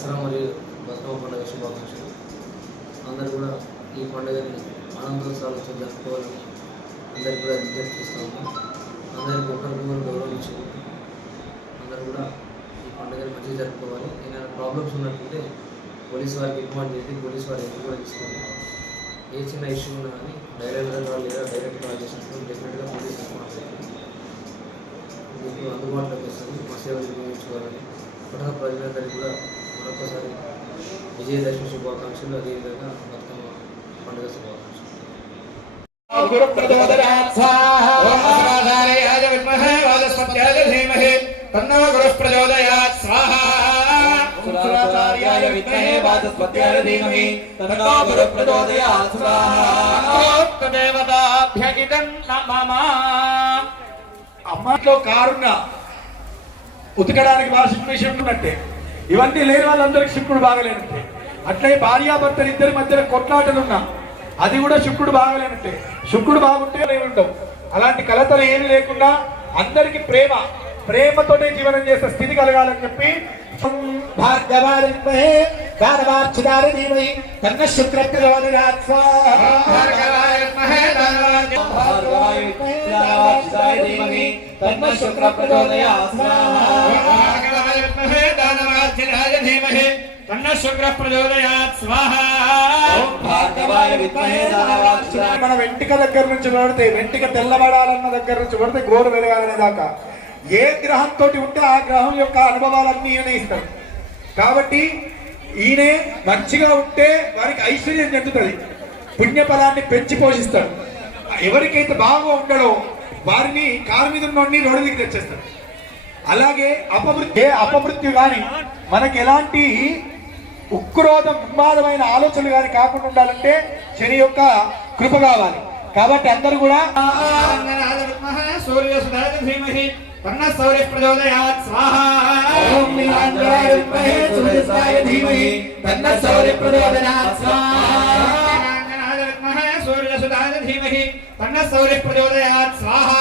దసరా మరియు బతుకమ్మ పండుగ శుభాకాంక్షలు. అందరూ కూడా ఈ పండుగని ఆనందోత్సవాలతో జరుపుకోవాలని అందరికీ కూడా విజ్ఞప్తి చేస్తాము అందరికీ ఒకరికొకరు గౌరవించుకుంటూ అందరూ కూడా ఈ పండుగని మంచిగా జరుపుకోవాలి. ఏమైనా ప్రాబ్లమ్స్ ఉన్నట్టుంటే పోలీస్ వారికి ఇన్ఫార్మ్ చేసి పోలీస్ వారి హెల్ప్ కూడా తీసుకోవాలి ఏ చిన్న ఇష్యూ ఉన్నా కానీ డైరెక్టర్ కాల్ లేదా డైరెక్ట్ కాల్ చేసినప్పుడు డెఫినెట్గా పోలీస్ రెస్పాన్స్ అవుతుంది మీకు అందుబాటులోకి వస్తుంది. మా సేవలు వినియోగించుకోవాలని పట్టణ ప్రజలందరికీ కూడా మరొకసారి విజయదశమి శుభాకాంక్షలు అదేవిధంగా బతుకమ్మ పండుగ శుభాకాంక్షలు गुरुप्रचोदयात् स्वाहा ॐ असुराधारयाय विद्महे वाचस्पत्याय धीमहि तन्नो गुरुः प्रचोदयात् स्वाहा सुराचार्याय विद्महे वाचस्पत्याय धीमहि तन्नो गुरुः प्रचोदयात् स्वाहा దేవతాభ్యగితం మమ అమ్మట్లో కారున్న ఉతకడానికి బాగా శిక్షణ శిక్షణ ఉన్నట్టే ఇవన్నీ లేని వాళ్ళందరికీ శుక్రుడు బాగలేనట్టే అట్లే భార్యాభర్తలు ఇద్దరి మధ్యన కొట్లాటలున్నా అది కూడా శుక్రుడు బాగలేనట్టే శుక్రుడు బాగుంటే ఉంటాం అలాంటి కలతలు ఏమి లేకుండా అందరికి ప్రేమ ప్రేమతోనే జీవనం చేసే స్థితి కలగాలని చెప్పి భార్గవారిమహే తన్న శుక్ర దానవార్చిదాయ ధీమహి. భార్గవాయ విద్మహే దానవాచిదాయ మన వెంటిక దగ్గర నుంచి పడితే వెంటిక తెల్లబడాలన్న దగ్గర నుంచి పడితే గోరు వెలగాలనే దాకా ఏ గ్రహంతో ఉంటే ఆ గ్రహం యొక్క అనుభవాలన్నీ ఈయన ఇస్తాడు. కాబట్టి ఈయనే మంచిగా ఉంటే వారికి ఐశ్వర్యం చెందుతుంది. పుణ్యఫలాన్ని పెంచి పోషిస్తాడు. ఎవరికైతే బాగా ఉండడో వారిని కారు మీద ఉన్నోడిని రోడ్డు దిగి తెచ్చేస్తాడు. అలాగే అపమృత్యు అపమృత్యు కానీ మనకి ఎలాంటి ఉక్రోధం ఉన్మాదమైన ఆలోచనలు కానీ కాకుండా ఉండాలంటే శని యొక్క కృప కావాలి. కాబట్టి అందరూ కూడా ఓం నీలాంజనాయ విద్మహే సూర్యసాయ ధీమహి తన్నః ప్రచోదయాత్. స్వాహా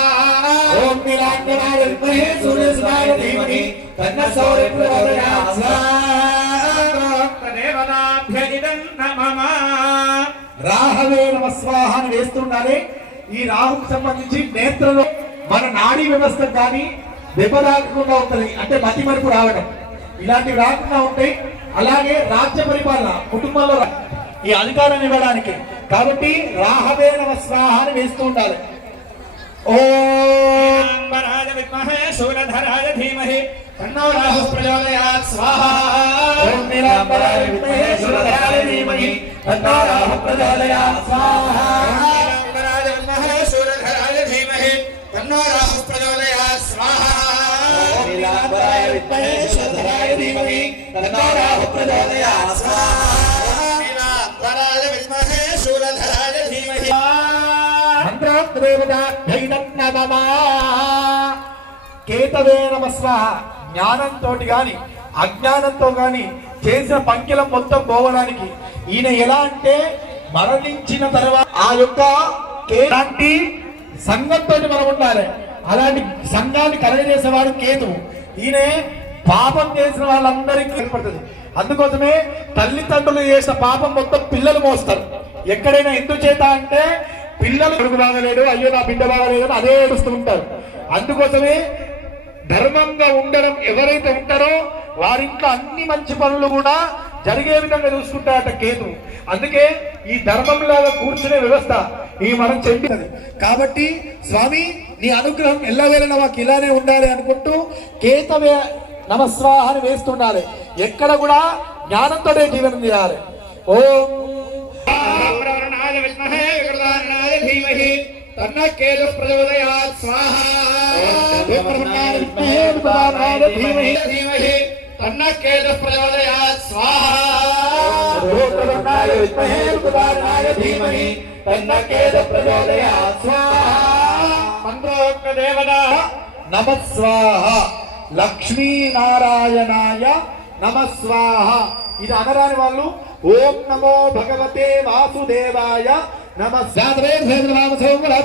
ఓం నీలాంజనాయ విద్మహే సూర్యసాయ ధీమహి తన్న శౌర్య ప్రచోదయాత్ స్వాహా రాహవే నమ స్వాహ అని వేస్తుండాలి. ఈ రాహుకు సంబంధించి నేత్రలో మన నాడీ వ్యవస్థ కానీ దెబ్బలాగకుండా ఉంటుంది. అంటే మతి మరుపు రావడం ఇలాంటివి రాకుండా ఉంటాయి. అలాగే రాజ్య పరిపాలన కుటుంబంలో ఈ అధికారం ఇవ్వడానికి. కాబట్టి రాహవే నమ స్వాహ అని వేస్తూ ఉండాలి. ఓం అంబరాయ విద్మహే శూలధరాయ ధీమహి తన్నో రాహు ప్రచోదయాత్ స్వాహా ఓం నీలాంబరాయ విద్మహే శూలధరాయ ధీమహి తన్నో రాహు ప్రచోదయాత్ స్వాహా అంబరాయ విద్మహే శూలధరాయ ధీమహి తన్నో రాహు ప్రచోదయాత్ స్వాహా నీలాంబరాయ విద్మహే శూలధరాయ ధీమహి తన్నో రాహు ప్రచోదయాత్ స్వాహా నీలాంబరాయ విద్మహే శూలధరాయ ధీమహి మంత్రదేవతాభ్యైనమా కేతవే నమస్వ జ్ఞానంతో గాని అజ్ఞానంతో గాని చేసిన పంకిలం మొత్తం పోవడానికి ఈయన ఎలా అంటే మరణించిన తర్వాత ఆ యొక్క కేలాంటి సంఘంతో మనం ఉండాలి. అలాంటి సంఘాన్ని కలగజేసేవాడు కేతు. ఈయన పాపం చేసిన వాళ్ళందరికీ ఏర్పడుతుంది. అందుకోసమే తల్లిదండ్రులు చేసిన పాపం మొత్తం పిల్లలు మోస్తారు. ఎక్కడైనా ఎందుకు చేత అంటే పిల్లలు కొడుకు బాగలేడు అయ్యో నా బిడ్డ బాగలేదు అని అదే ఏడుస్తూ ఉంటారు. అందుకోసమే ధర్మంగా ఉండడం ఎవరైతే ఉంటారో వారింట్లో అన్ని మంచి పనులు కూడా జరిగే విధంగా చూసుకుంటారట కేతు. అందుకే ఈ ధర్మం లాగా కూర్చునే వ్యవస్థ ఈ మనం చెందినది. కాబట్టి స్వామి నీ అనుగ్రహం ఎల్లవేళ మాకు ఇలానే ఉండాలి అనుకుంటూ కేతవే నమస్వాహాన్ని వేస్తుండాలి. ఎక్కడ కూడా జ్ఞానంతోనే జీవనం చేయాలి. ఓం తన్న కేతు ప్రచోదయాత్ స్వాహా బ్రహ్మణాయ విద్మహే వికృతారణాయ ధీమహి ధీమహి తన్న కేతు ప్రచోదయాత్ స్వాహా బ్రహ్మణాయ విద్మహే వికృతారణాయ ధీమహి తన్న కేద ప్రచోదయాత్ స్వాహా మంత్రోక్త దేవత నమ స్వాహ లక్ష్మీనారాయణాయ నమ స్వాహ ఇది అనరాని వాళ్ళు ఓం నమో భగవతే వాసుదేవాయ నమ. భేదనామ సౌంగళాతీయదోర్దాహతి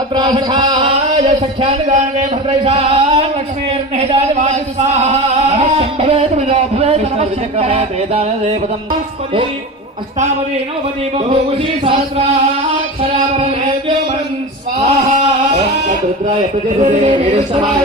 అత్రాశకాయ సఖ్యానుగానే భద్రైషా లక్ష్మీర్నిహితాదివాసి స్వాహా భవేత్ విజో భవేత్ నమశ్చకరా వేదాన దేవతం అష్టావది నవపది బహుభూషి సహస్రాక్షరా పరమేభ్యో స్వాహా రుద్రాయ ప్రజే సమాయ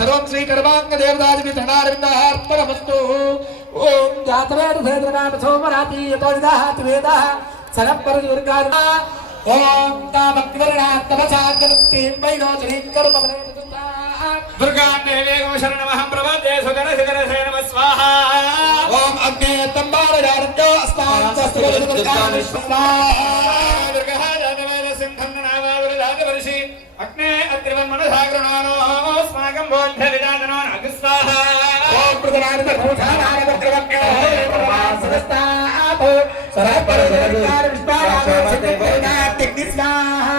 సర్వం శ్రీ కర్మాంగ దేవతాది వితరణారవిందార్పణమస్తు ఓం జాతవేద భేదనామ సోమరాతి యతోనిదాతి వేద సరపరదుర్గారుణ ఓం కామక్వరణాత్మచాంతముక్తిం వైరోచరీం కరుమమనేతుతా దుర్గాదేవేగో శరణమహం ప్రపద్యే సుగర శిఖర శయనమ స్వాహా. ఓం అగ్నే అస్మాన్ శస్త్రవదుర్గామి అగ్నే విదానో అగస్వాహ ఓం ప్రధానానంద భూషానానందగ్రవణ్యో పరమాన్ సదస్తాపో సరపరదుర్గారి విష్ణారామచంద్రనాథ్యగ్ని స్వాహా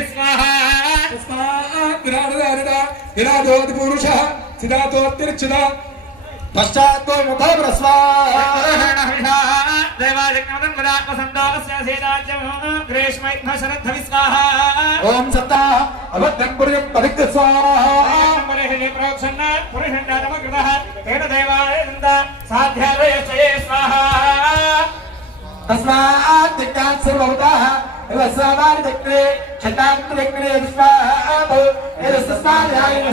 भवति पुरुषः सिदा त्वत्तिर्चिदा पश्चात् त्वं मुखो ॐ सत्ता अभद्रं पुरुषं पवित्र तस्मात् दिक्कात् सर्वभूताः रसावान् दिक्रे क्षतान् दिक्रे स्वाहा भव यदस्मात् याय